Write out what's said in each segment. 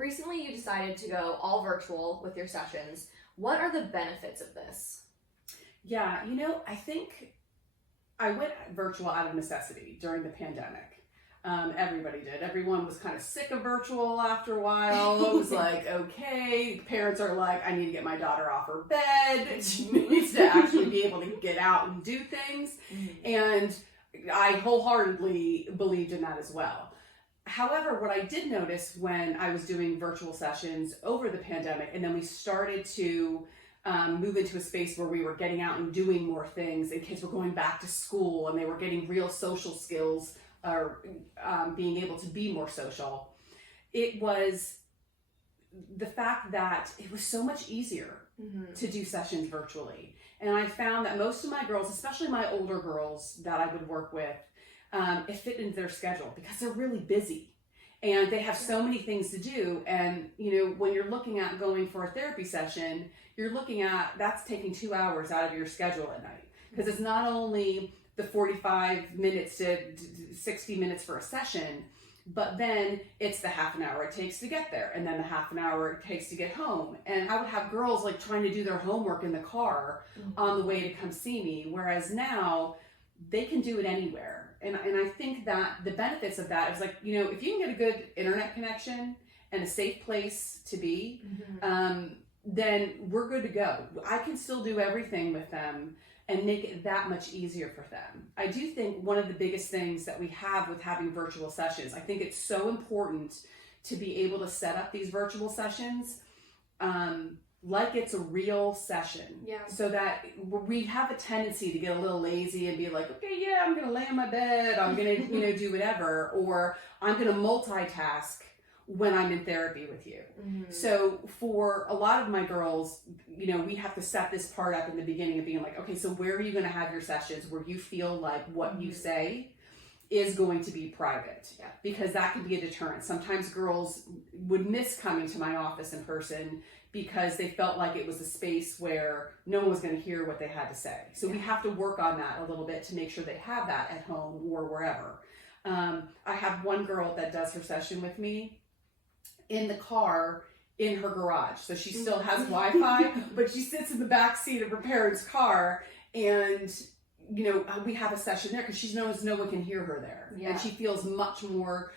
recently you decided to go all virtual with your sessions. What are the benefits of this? Yeah, I think I went virtual out of necessity during the pandemic. Everybody did. Everyone was kind of sick of virtual after a while. It was like, okay, parents are like, I need to get my daughter off her bed. She needs to actually be able to get out and do things. And I wholeheartedly believed in that as well. However, what I did notice when I was doing virtual sessions over the pandemic, and then we started to move into a space where we were getting out and doing more things, and kids were going back to school and they were getting real social skills, or being able to be more social. It was the fact that it was so much easier to do sessions virtually. And I found that most of my girls, especially my older girls that I would work with, it fit into their schedule because they're really busy and they have so many things to do. And, when you're looking at going for a therapy session, you're looking at that's taking 2 hours out of your schedule at night, because it's not only the 45 minutes to 60 minutes for a session, but then it's the half an hour it takes to get there, and then the half an hour it takes to get home. And I would have girls like trying to do their homework in the car on the way to come see me, whereas now they can do it anywhere. And I think that the benefits of that is like, if you can get a good internet connection and a safe place to be, then we're good to go. I can still do everything with them and make it that much easier for them. I do think one of the biggest things that we have with having virtual sessions, I think it's so important to be able to set up these virtual sessions like it's a real session. Yeah. So that we have a tendency to get a little lazy and be like, okay, yeah, I'm gonna lay on my bed, I'm gonna do whatever, or I'm gonna multitask when I'm in therapy with you. So for a lot of my girls, we have to set this part up in the beginning of being like, okay, so where are you going to have your sessions where you feel like what you say is going to be private? Yeah. Because that can be a deterrent. Sometimes girls would miss coming to my office in person because they felt like it was a space where no one was going to hear what they had to say. So we have to work on that a little bit to make sure they have that at home or wherever. I have one girl that does her session with me in the car in her garage. So she still has Wi-Fi, but she sits in the back seat of her parents' car, and we have a session there because she knows no one can hear her there. Yeah. And she feels much more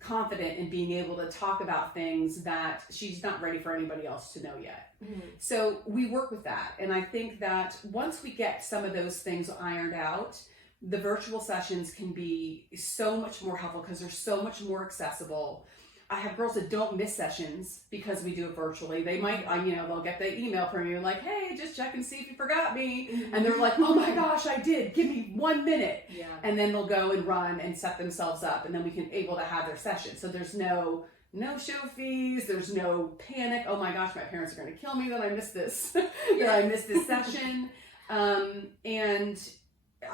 confident in being able to talk about things that she's not ready for anybody else to know yet. So we work with that. And I think that once we get some of those things ironed out, the virtual sessions can be so much more helpful because they're so much more accessible. I have girls that don't miss sessions because we do it virtually. They might, they'll get the email from you like, hey, just check and see if you forgot me. And they're like, oh my gosh, I did. Give me 1 minute. Yeah. And then they'll go and run and set themselves up, and then we can able to have their session. So there's no show fees. There's no panic. Oh my gosh, my parents are going to kill me that I missed this, that I missed this session. And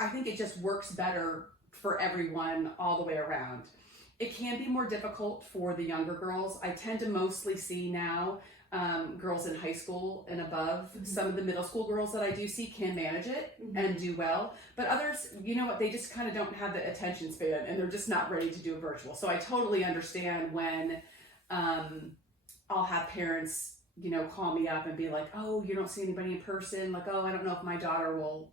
I think it just works better for everyone all the way around. It can be more difficult for the younger girls. I tend to mostly see now girls in high school and above. Some of the middle school girls that I do see can manage it and do well. But others, they just kind of don't have the attention span and they're just not ready to do a virtual. So I totally understand when I'll have parents, call me up and be like, oh, you don't see anybody in person? Like, oh, I don't know if my daughter will,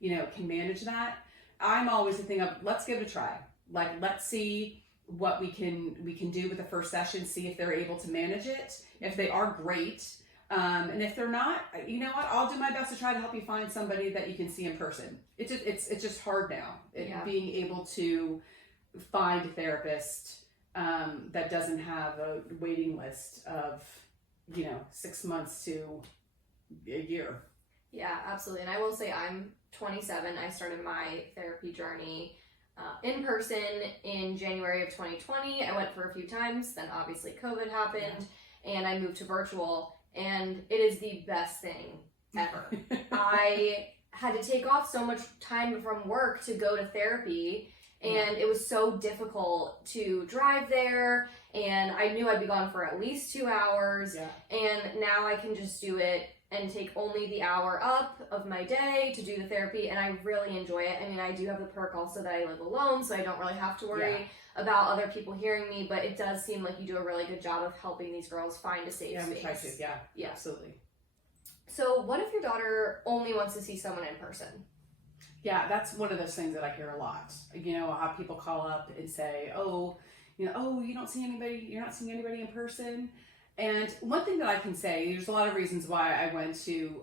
can manage that. I'm always the thing of, let's give it a try. Like, let's see what we can do with the first session, see if they're able to manage it. If they are, great. And if they're not, you know what, I'll do my best to try to help you find somebody that you can see in person. It's just hard now, being able to find a therapist that doesn't have a waiting list of 6 months to a year. Yeah, absolutely. And I will say I'm 27. I started my therapy journey in person in January of 2020. I went for a few times, then obviously COVID happened, and I moved to virtual, and it is the best thing ever. I had to take off so much time from work to go to therapy, and it was so difficult to drive there, and I knew I'd be gone for at least 2 hours, and now I can just do it and take only the hour up of my day to do the therapy, and I really enjoy it. I mean, I do have the perk also that I live alone, so I don't really have to worry about other people hearing me, but it does seem like you do a really good job of helping these girls find a safe space. We try to, yeah, absolutely. So what if your daughter only wants to see someone in person? Yeah, that's one of those things that I hear a lot. You know, how people call up and say, oh, you don't see anybody, you're not seeing anybody in person. And one thing that I can say, there's a lot of reasons why I went to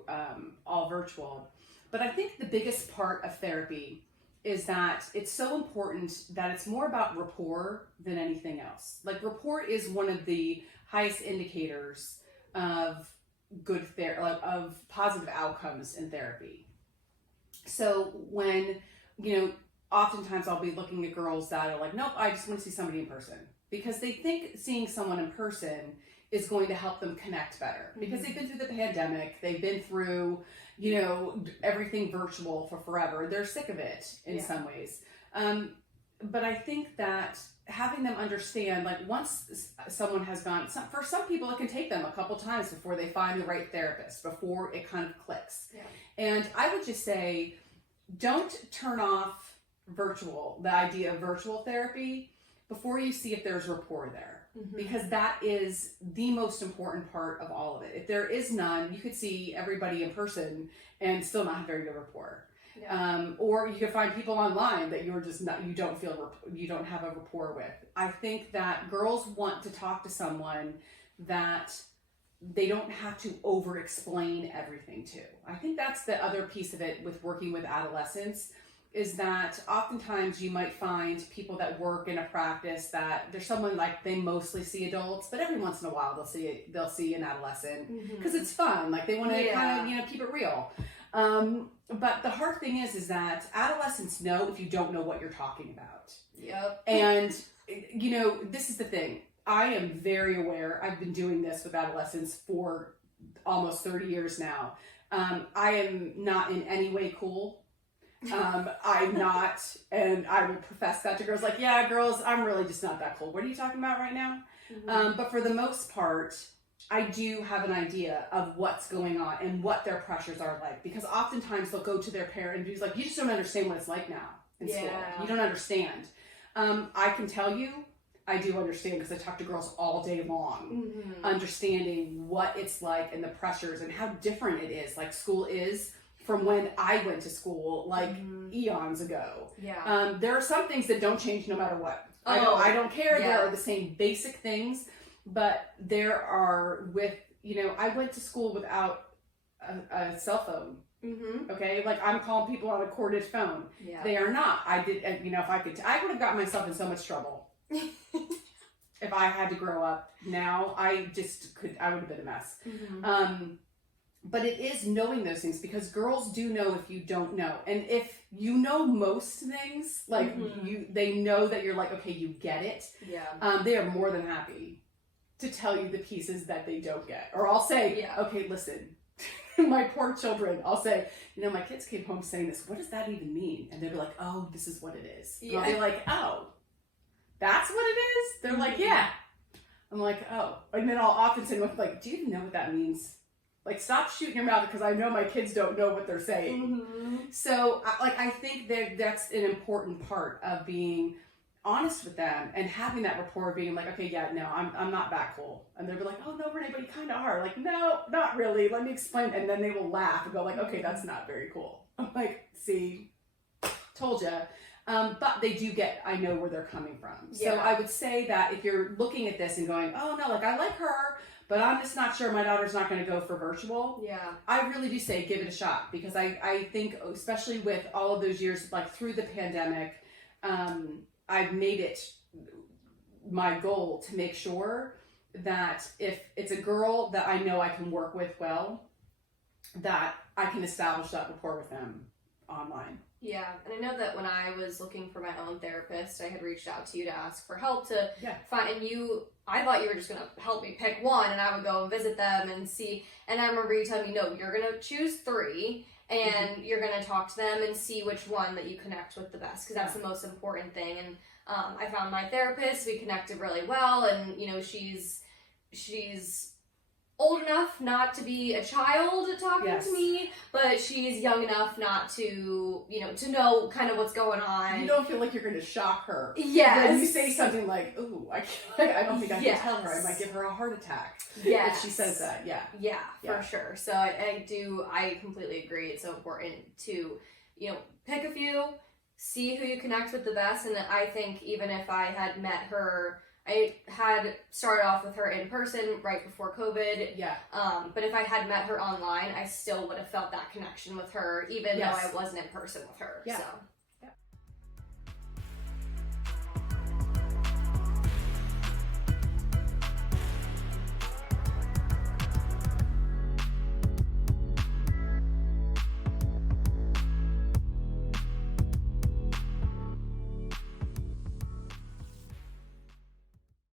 all virtual, but I think the biggest part of therapy is that it's so important that it's more about rapport than anything else. Like, rapport is one of the highest indicators of good of positive outcomes in therapy. So when, oftentimes I'll be looking at girls that are like, nope, I just want to see somebody in person, because they think seeing someone in person is going to help them connect better, because they've been through the pandemic, they've been through, everything virtual for forever. They're sick of it in some ways. But I think that having them understand, like, once someone has gone, for some people it can take them a couple times before they find the right therapist, before it kind of clicks. Yeah. And I would just say, don't turn off the idea of virtual therapy before you see if there's rapport there. Because that is the most important part of all of it. If there is none, you could see everybody in person and still not have very good rapport. Yeah. Or you could find people online that you're just not, you don't have a rapport with. I think that girls want to talk to someone that they don't have to over explain everything to. I think that's the other piece of it with working with adolescents, is that oftentimes you might find people that work in a practice that there's someone, like, they mostly see adults, but every once in a while they'll see an adolescent because it's fun. Like, they want to kind of keep it real. But the hard thing is that adolescents know if you don't know what you're talking about. Yep. And this is the thing. I am very aware. I've been doing this with adolescents for almost 30 years now. I am not in any way cool. I'm not, and I will profess that to girls, like, yeah, girls, I'm really just not that cool. What are you talking about right now? But for the most part, I do have an idea of what's going on and what their pressures are like, because oftentimes they'll go to their parent and be like, you just don't understand what it's like now in school. You don't understand. I can tell you, I do understand, because I talk to girls all day long, understanding what it's like and the pressures and how different it is. Like, school is from when I went to school, like, eons ago. Yeah. There are some things that don't change no matter what. I don't care. Yeah. There are the same basic things, but there are I went to school without a cell phone. Okay, like, I'm calling people on a corded phone. Yeah. They are not. I did. If I could, I would have gotten myself in so much trouble if I had to grow up now. I would have been a mess. But it is knowing those things, because girls do know if you don't know. And if you know most things, like, they know that you're like, okay, you get it. Yeah. They are more than happy to tell you the pieces that they don't get. Or I'll say, okay, listen, my poor children, I'll say, my kids came home saying this. What does that even mean? And they'll be like, oh, this is what it is. Yeah. And I'll be like, oh, that's what it is? They're like, yeah. I'm like, oh. And then I'll often say, like, do you even know what that means? Like, stop shooting your mouth, because I know my kids don't know what they're saying. So, I think that that's an important part of being honest with them and having that rapport, being like, okay, yeah, no, I'm not that cool. And they'll be like, oh, no, Renee, but you kind of are. Like, no, not really. Let me explain. And then they will laugh and go like, okay, that's not very cool. I'm like, see, told ya. But they do I know where they're coming from. So I would say that if you're looking at this and going, oh, no, like, I like her, but I'm just not sure my daughter's not going to go for virtual. Yeah. I really do say give it a shot, because I think, especially with all of those years, like, through the pandemic, I've made it my goal to make sure that if it's a girl that I know I can work with well, that I can establish that rapport with them online. Yeah, and I know that when I was looking for my own therapist, I had reached out to you to ask for help to find, and I thought you were just going to help me pick one, and I would go and visit them and see, and I remember you telling me, no, you're going to choose 3, and you're going to talk to them and see which one that you connect with the best, because that's the most important thing. And I found my therapist, we connected really well, and she's old enough not to be a child talking Yes. to me, but she's young enough not to, to know kind of what's going on. You don't feel like you're going to shock her. Yes. When you say something like, ooh, I don't think I can tell her. I might give her a heart attack. Yes. If she says that, yeah. Yeah, for sure. So I completely agree. It's so important to, pick a few, see who you connect with the best. And I think even if I had met her, I had started off with her in person right before COVID. Yeah. But if I had met her online, I still would have felt that connection with her, even though I wasn't in person with her. Yeah. So.